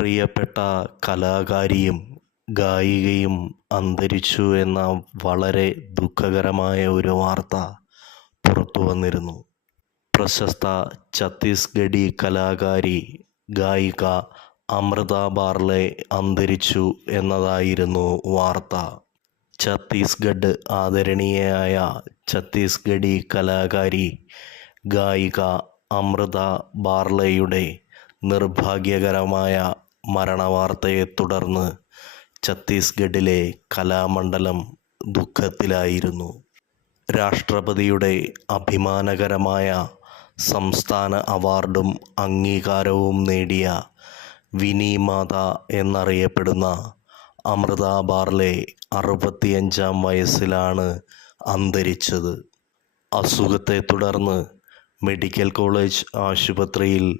പ്രിയപ്പെട്ട കലാകാരിയും ഗായികയും അന്തരിച്ചു എന്ന വളരെ ദുഃഖകരമായ ഒരു വാർത്ത പുറത്തു വന്നിരുന്നു. പ്രശസ്ത ഛത്തീസ്ഗഡി കലാകാരി ഗായിക അമൃത ബാർലെ അന്തരിച്ചു എന്നതായിരുന്നു വാർത്ത. ഛത്തീസ്ഗഡ് ആദരണീയയായ ഛത്തീസ്ഗഡി കലാകാരി ഗായിക അമൃത ബാർലയുടെ നിർഭാഗ്യകരമായ മരണവാർത്തയെ തുടർന്ന് ഛത്തീസ്ഗഡിലെ കലാമണ്ഡലം ദുഃഖത്തിലായിരുന്നു. രാഷ്ട്രപതിയുടെ അഭിമാനകരമായ സംസ്ഥാന അവാർഡും അംഗീകാരവും നേടിയ വിനിമാത എന്നറിയപ്പെടുന്ന അമൃത ബാർലെ അറുപത്തിയഞ്ചാം വയസ്സിലാണ് അന്തരിച്ചത്. അസുഖത്തെ തുടർന്ന് മെഡിക്കൽ കോളേജ് ആശുപത്രിയിൽ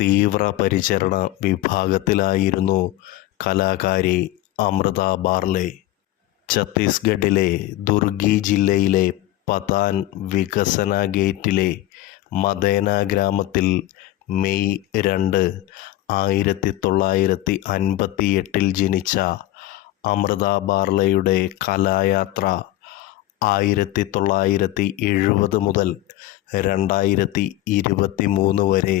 തീവ്രപരിചരണ വിഭാഗത്തിലായിരുന്നു കലാകാരി അമൃത ബാർലെ. ഛത്തീസ്ഗഡിലെ ദുർഗി ജില്ലയിലെ പതാൻ വികസന ഗേറ്റിലെ മദേന ഗ്രാമത്തിൽ മെയ് രണ്ട് ആയിരത്തി തൊള്ളായിരത്തി അൻപത്തി എട്ടിൽ ജനിച്ച അമൃത ബാർലയുടെ കലായാത്ര ആയിരത്തി തൊള്ളായിരത്തി എഴുപത് മുതൽ രണ്ടായിരത്തി ഇരുപത്തി മൂന്ന് വരെ